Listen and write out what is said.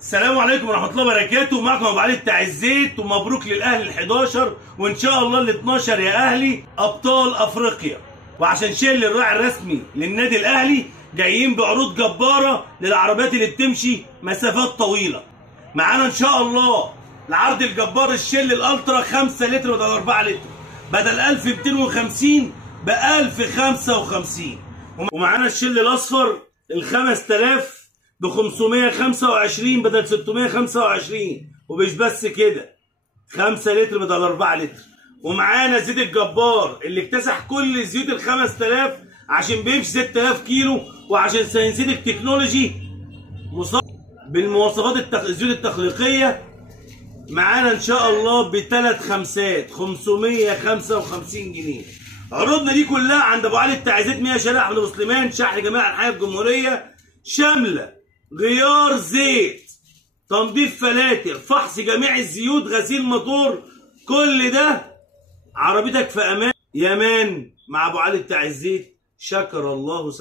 السلام عليكم ورحمة الله وبركاته. معكم أبو علي بتاع الزيت، ومبروك للأهلي ال11 وإن شاء الله ال12 يا أهلي أبطال أفريقيا. وعشان شيل الراعي الرسمي للنادي الأهلي جايين بعروض جبارة للعربيات اللي بتمشي مسافات طويلة. معانا إن شاء الله العرض الجبار الشيل الألترا 5 لتر بدل 4 لتر، بدل 1250 ب 1055. ومعانا الشيل الأصفر ال 5000 ب 525 بدل 625. ومش بس كده، 5 لتر بدل 4 لتر. ومعانا زيت الجبار اللي اكتسح كل زيوت ال 5000 عشان بيمشي 6000 كيلو، وعشان سينسيد التكنولوجي بالمواصفات الزيوت التخليقيه. معانا ان شاء الله بثلاث خمسات 555 جنيه. عروضنا دي كلها عند ابو علي بتاع زيت 100 شارع احمد ابو سليمان، شحن جميع انحاء الجمهوريه، شامله غيار زيت، تنظيف فلاتر، فحص جميع الزيوت، غسيل موتور. كل ده عربيتك في امان. يا مان مع ابو علي بتاع الزيت. شكر الله سعيد.